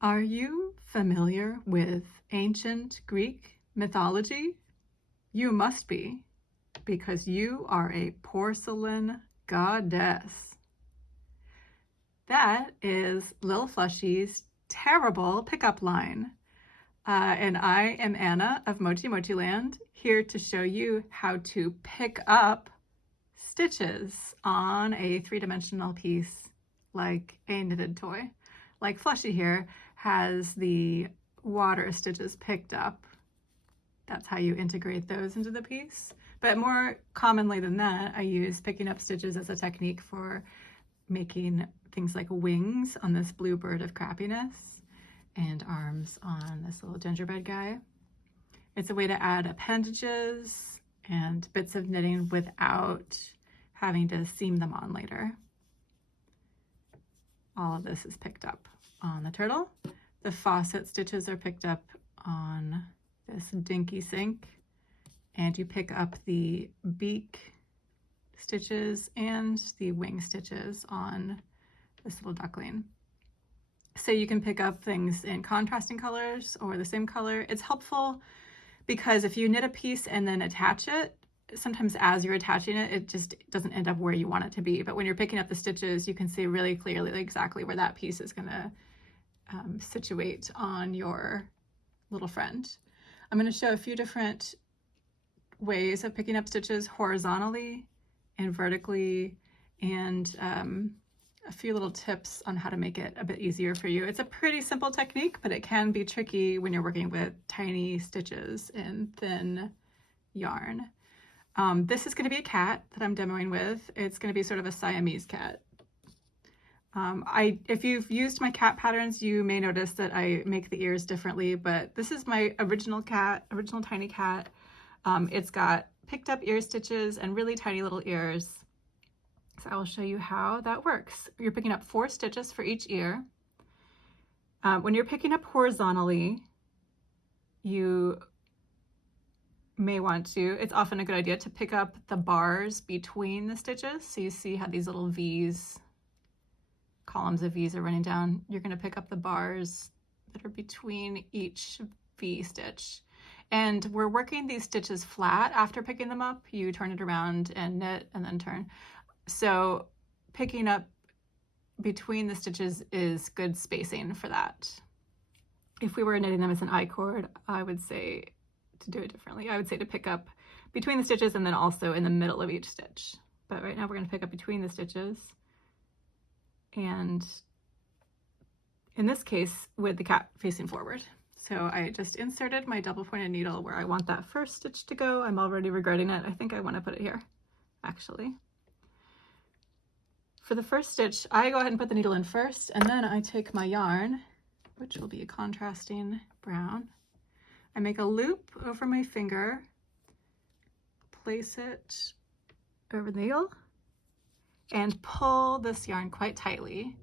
Are you familiar with ancient Greek mythology? You must be, because you are a porcelain goddess. That is Lil Flushy's terrible pickup line. And I am Anna of Mochi Mochi Land, here to show you how to pick up stitches on a three-dimensional piece like a knitted toy. Like Flushy here has the water stitches picked up. That's how you integrate those into the piece. But more commonly than that, I use picking up stitches as a technique for making things like wings on this Bluebird of Crappiness and arms on this little gingerbread guy. It's a way to add appendages and bits of knitting without having to seam them on later. All of this is picked up on the turtle. The faucet stitches are picked up on this dinky sink, and you pick up the beak stitches and the wing stitches on this little duckling. So you can pick up things in contrasting colors or the same color. It's helpful because if you knit a piece and then attach it, sometimes as you're attaching it, it just doesn't end up where you want it to be. But when you're picking up the stitches, you can see really clearly exactly where that piece is going to situate on your little friend. I'm going to show a few different ways of picking up stitches horizontally and vertically, and a few little tips on how to make it a bit easier for you. It's a pretty simple technique, but it can be tricky when you're working with tiny stitches in thin yarn. This is going to be a cat that I'm demoing with. It's going to be sort of a Siamese cat. If you've used my cat patterns, you may notice that I make the ears differently, but this is my original tiny cat. It's got picked up ear stitches and really tiny little ears. So I will show you how that works. You're picking up 4 stitches for each ear. When you're picking up horizontally, you may want to, it's often a good idea to pick up the bars between the stitches. So you see how these little V's, columns of V's are running down. You're going to pick up the bars that are between each V stitch. And we're working these stitches flat after picking them up. You turn it around and knit and then turn. So picking up between the stitches is good spacing for that. If we were knitting them as an I-cord, I would say to do it differently. I would say to pick up between the stitches and then also in the middle of each stitch. But right now we're going to pick up between the stitches, and in this case with the cat facing forward. So I just inserted my double pointed needle where I want that first stitch to go. I'm already regretting it. I think I want to put it here, actually. For the first stitch, I go ahead and put the needle in first, and then I take my yarn, which will be a contrasting brown. I make a loop over my finger, place it over the needle, and pull this yarn quite tightly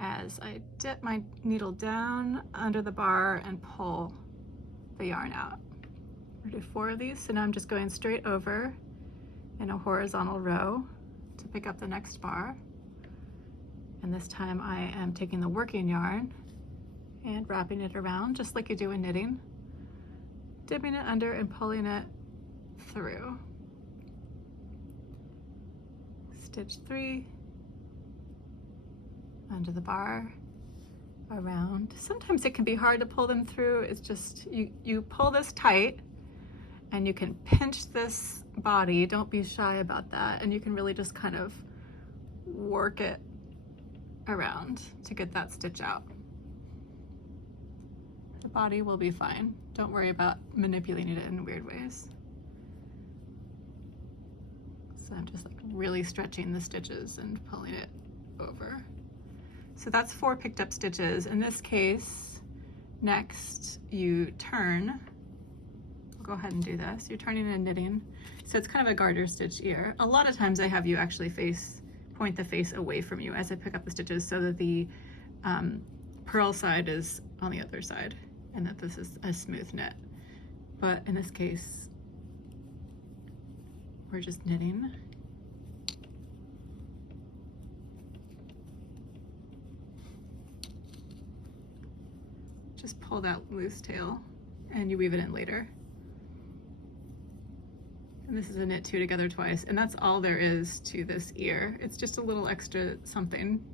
as I dip my needle down under the bar and pull the yarn out. We'll do 4 of these, so now I'm just going straight over in a horizontal row to pick up the next bar. And this time I am taking the working yarn and wrapping it around just like you do in knitting, dipping it under and pulling it through. Stitch 3, under the bar, around. Sometimes it can be hard to pull them through. It's just, you pull this tight and you can pinch this body. Don't be shy about that. And you can really just kind of work it around to get that stitch out. The body will be fine. Don't worry about manipulating it in weird ways. So I'm just like really stretching the stitches and pulling it over. So that's 4 picked up stitches. In this case, next you turn. We'll go ahead and do this. You're turning and knitting. So it's kind of a garter stitch ear. A lot of times I have you actually point the face away from you as I pick up the stitches so that the purl side is on the other side and that this is a smooth knit. But in this case, we're just knitting. just pull that loose tail and you weave it in later. And this is a knit 2 together twice, and that's all there is to this ear. It's just a little extra something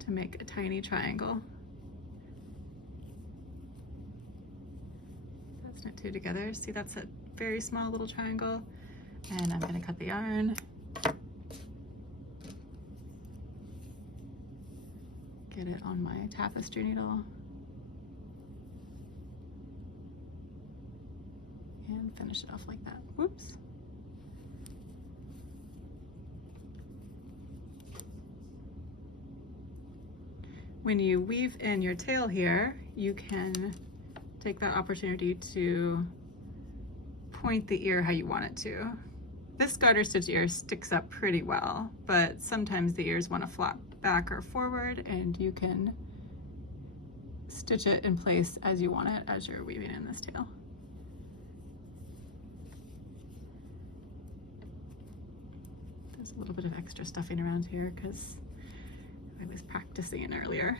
to make a tiny triangle. That's knit 2 together. See, that's a very small little triangle. And I'm going to cut the yarn. Get it on my tapestry needle. And finish it off like that. Whoops. When you weave in your tail here, you can take that opportunity to point the ear how you want it to. This garter stitch ear sticks up pretty well, but sometimes the ears want to flap back or forward, and you can stitch it in place as you want it as you're weaving in this tail. There's a little bit of extra stuffing around here because I was practicing earlier.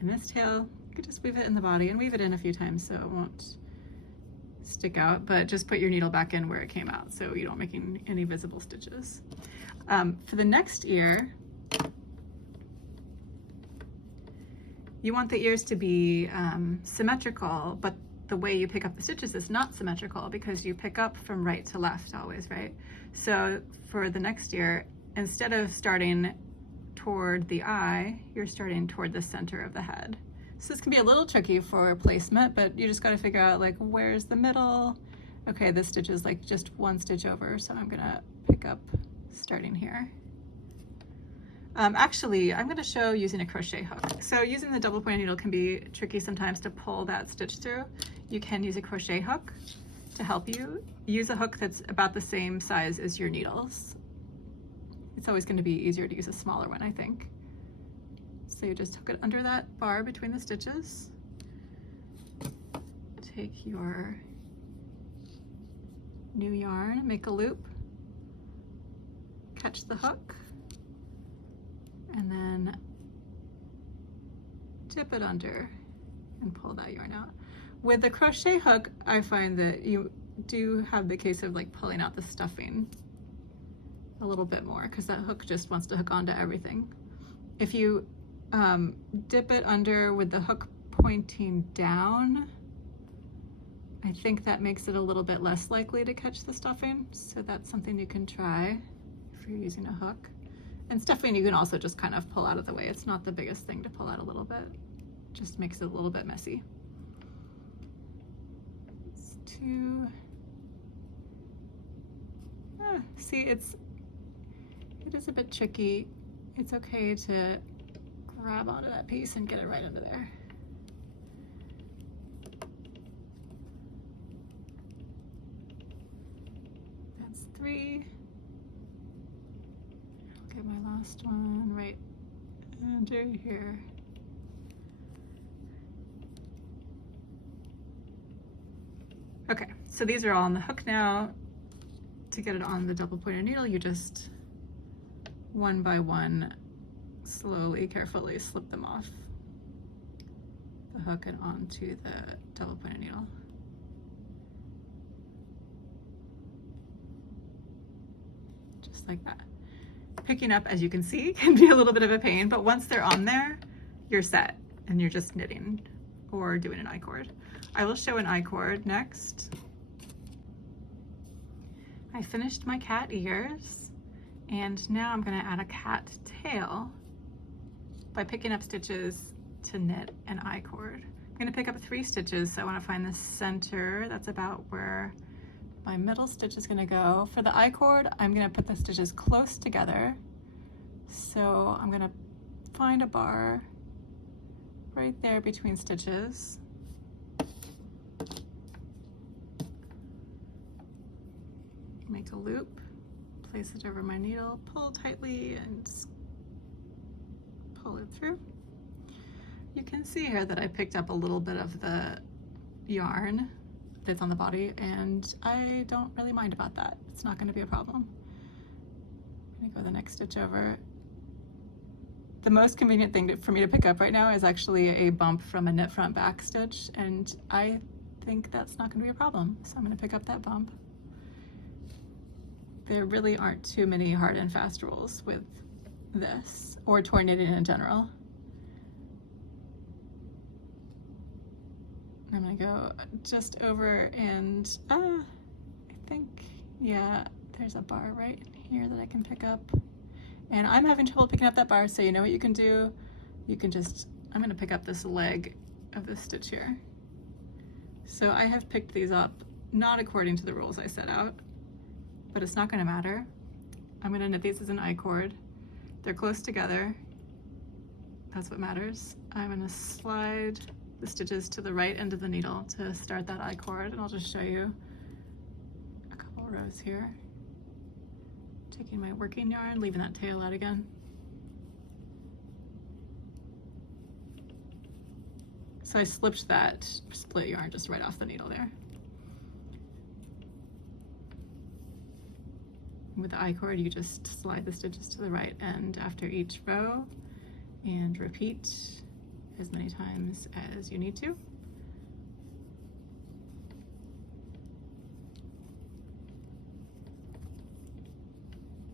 In this tail, you could just weave it in the body and weave it in a few times so it won't stick out, but just put your needle back in where it came out so you don't make any visible stitches. For the next ear, you want the ears to be symmetrical, but the way you pick up the stitches is not symmetrical because you pick up from right to left always, right? So for the next ear, instead of starting toward the eye, you're starting toward the center of the head. So this can be a little tricky for placement, but you just got to figure out like where's the middle. Okay, this stitch is like just one stitch over, so I'm gonna pick up starting here. Actually, I'm going to show using a crochet hook. So using the double pointed needle can be tricky sometimes to pull that stitch through. You can use a crochet hook to help you. Use a hook that's about the same size as your needles. It's always going to be easier to use a smaller one, I think. So you just hook it under that bar between the stitches. Take your new yarn, make a loop, catch the hook, and then dip it under and pull that yarn out. With the crochet hook, I find that you do have the case of like pulling out the stuffing a little bit more because that hook just wants to hook onto everything. If you dip it under with the hook pointing down, I think that makes it a little bit less likely to catch the stuffing. So that's something you can try if you're using a hook. And stuffing you can also just kind of pull out of the way. It's not the biggest thing to pull out a little bit. Just makes it a little bit messy. It's too... see, it is a bit tricky. It's okay to grab onto that piece and get it right under there. That's 3. Get my last one right under here. Okay, so these are all on the hook now. To get it on the double pointed needle, you just one by one, slowly, carefully slip them off the hook and onto the double pointed needle. Just like that. Picking up, as you can see, can be a little bit of a pain, but once they're on there, you're set and you're just knitting or doing an I-cord. I will show an I-cord next. I finished my cat ears and now I'm going to add a cat tail by picking up stitches to knit an I-cord. I'm going to pick up 3 stitches, so I want to find the center. That's about where my middle stitch is going to go. For the I-cord, I'm going to put the stitches close together. So I'm going to find a bar right there between stitches. Make a loop, place it over my needle, pull tightly and pull it through. You can see here that I picked up a little bit of the yarn that's on the body, and I don't really mind about that. It's not going to be a problem. I'm going to go the next stitch over The most convenient thing for me to pick up right now is actually a bump from a knit front back stitch, and I think that's not going to be a problem, so I'm going to pick up that bump. There really aren't too many hard and fast rules with this, or toy knitting in general. I'm going to go just over and I think, yeah, there's a bar right here that I can pick up. And I'm having trouble picking up that bar, so you know what you can do? You can just, I'm going to pick up this leg of this stitch here. So I have picked these up, not according to the rules I set out, but it's not going to matter. I'm going to knit these as an I-cord. They're close together. That's what matters. I'm going to slide the stitches to the right end of the needle to start that I-cord, and I'll just show you a couple rows here. Taking my working yarn, leaving that tail out again. So I slipped that split yarn just right off the needle there. With the I-cord, you just slide the stitches to the right end after each row and repeat as many times as you need to.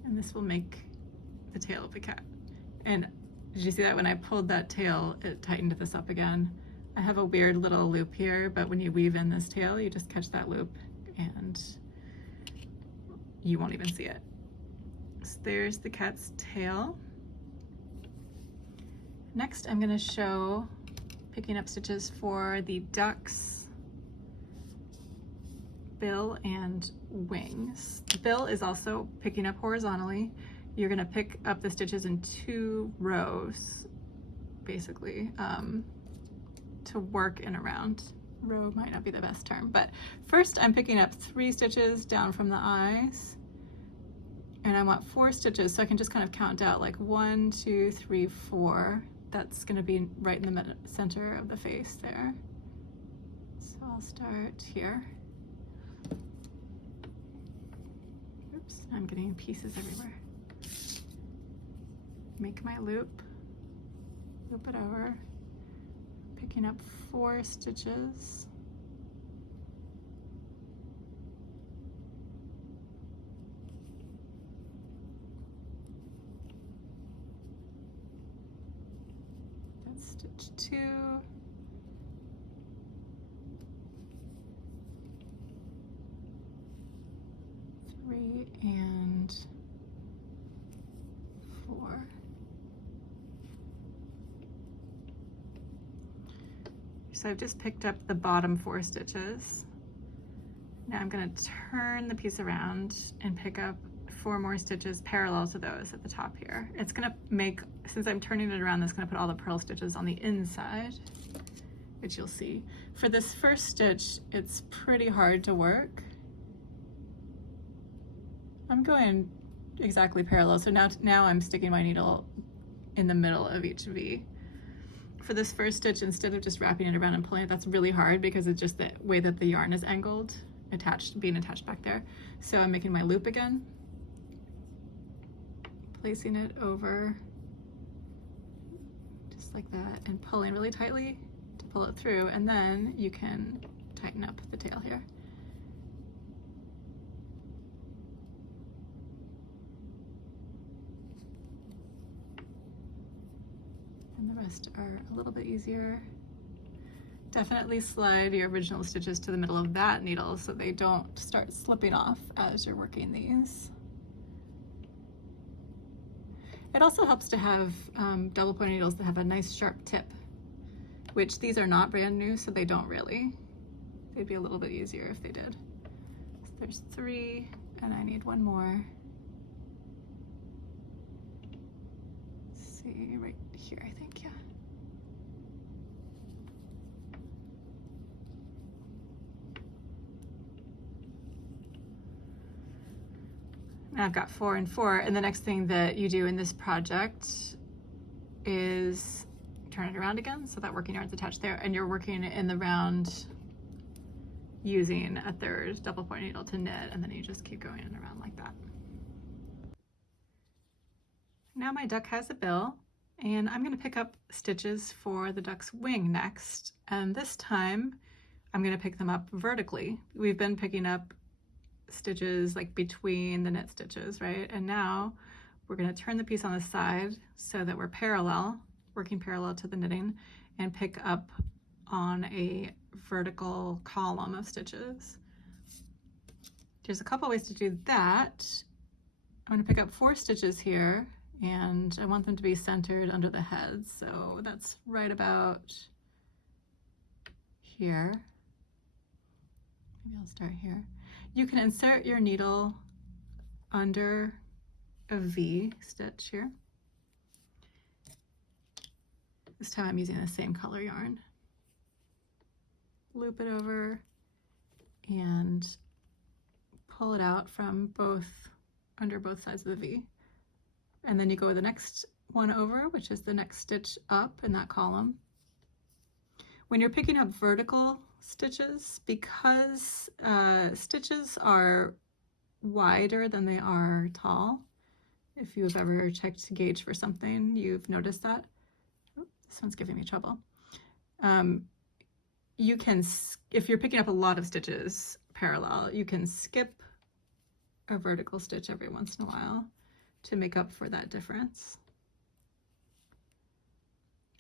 And this will make the tail of the cat. And did you see that when I pulled that tail, it tightened this up again? I have a weird little loop here, but when you weave in this tail, you just catch that loop and you won't even see it. So there's the cat's tail. Next, I'm gonna show picking up stitches for the duck's bill and wings. The bill is also picking up horizontally. You're gonna pick up the stitches in 2 rows, basically, to work in around. Row might not be the best term, but first I'm picking up 3 stitches down from the eyes, and I want 4 stitches, so I can just kind of count out like 1, 2, 3, 4. That's gonna be right in the center of the face there. So I'll start here. Oops, I'm getting pieces everywhere. Make my loop, loop it over, picking up 4 stitches. That's stitch 2. 3 and 4. So I've just picked up the bottom 4 stitches. Now I'm going to turn the piece around and pick up 4 more stitches parallel to those at the top here. It's going to make, since I'm turning it around, that's going to put all the purl stitches on the inside, which you'll see. For this first stitch, it's pretty hard to work. I'm going exactly parallel, so now I'm sticking my needle in the middle of each V. For this first stitch, instead of just wrapping it around and pulling it, that's really hard because it's just the way that the yarn is angled, being attached back there. So I'm making my loop again, placing it over just like that and pulling really tightly to pull it through, and then you can tighten up the tail here. And the rest are a little bit easier. Definitely slide your original stitches to the middle of that needle so they don't start slipping off as you're working these. It also helps to have double point needles that have a nice sharp tip, which these are not brand new, so they don't really. They'd be a little bit easier if they did. So there's 3, and I need 1 more. Let's see, right here, I think, yeah. Now I've got 4 and 4, and the next thing that you do in this project is turn it around again, so that working yarn's attached there, and you're working in the round using a 3rd double point needle to knit, and then you just keep going around like that. Now my duck has a bill, And I'm going to pick up stitches for the duck's wing next, and this time I'm going to pick them up vertically. We've been picking up stitches like between the knit stitches, right? And now we're going to turn the piece on the side so that we're parallel, working parallel to the knitting, and pick up on a vertical column of stitches. There's a couple ways to do that. I'm going to pick up 4 stitches here, and I want them to be centered under the head, so that's right about here. Maybe I'll start here. You can insert your needle under a V stitch here. This time I'm using the same color yarn. Loop it over and pull it out from under both sides of the V. And then you go the next one over, which is the next stitch up in that column. When you're picking up vertical stitches, because stitches are wider than they are tall, if you've ever checked to gauge for something, you've noticed that. Oh, this one's giving me trouble. You can, if you're picking up a lot of stitches parallel, you can skip a vertical stitch every once in a while to make up for that difference.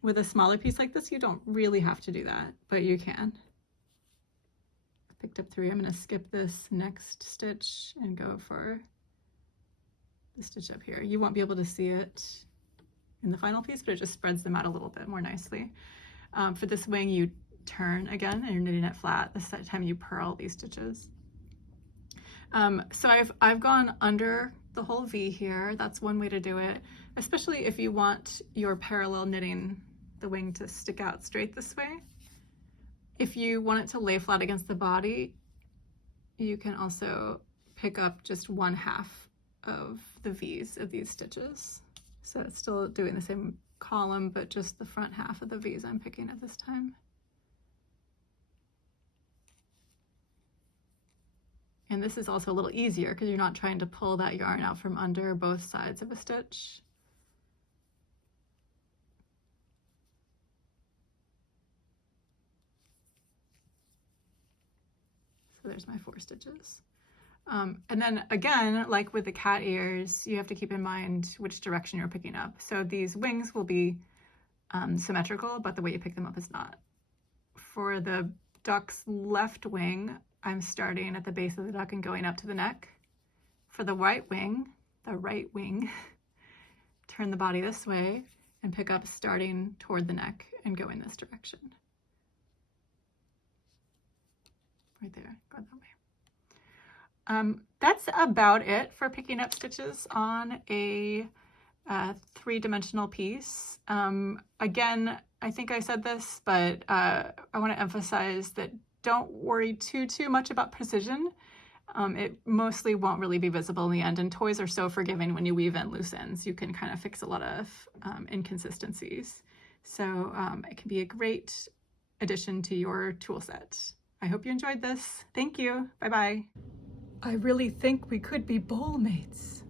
With a smaller piece like this, you don't really have to do that, but you can. Picked up 3, I'm going to skip this next stitch and go for the stitch up here. You won't be able to see it in the final piece, but it just spreads them out a little bit more nicely. For this wing, you turn again and you're knitting it flat. This time you purl these stitches. So I've gone under the whole V here. That's one way to do it, especially if you want your parallel knitting, the wing, to stick out straight this way. If you want it to lay flat against the body, you can also pick up just 1/2 of the V's of these stitches. So it's still doing the same column, but just the front half of the V's I'm picking at this time. And this is also a little easier because you're not trying to pull that yarn out from under both sides of a stitch. So there's my 4 stitches. And then again, like with the cat ears, you have to keep in mind which direction you're picking up. So these wings will be symmetrical, but the way you pick them up is not. For the duck's left wing, I'm starting at the base of the duck and going up to the neck. For the right wing, turn the body this way and pick up starting toward the neck and go in this direction. Right there, go that way. That's about it for picking up stitches on a 3-dimensional piece. Again, I think I said this, but I want to emphasize that don't worry too much about precision. It mostly won't really be visible in the end, and toys are so forgiving when you weave in loose ends. You can kind of fix a lot of inconsistencies. So it can be a great addition to your tool set. I hope you enjoyed this. Thank you. Bye-bye. I really think we could be bowl mates.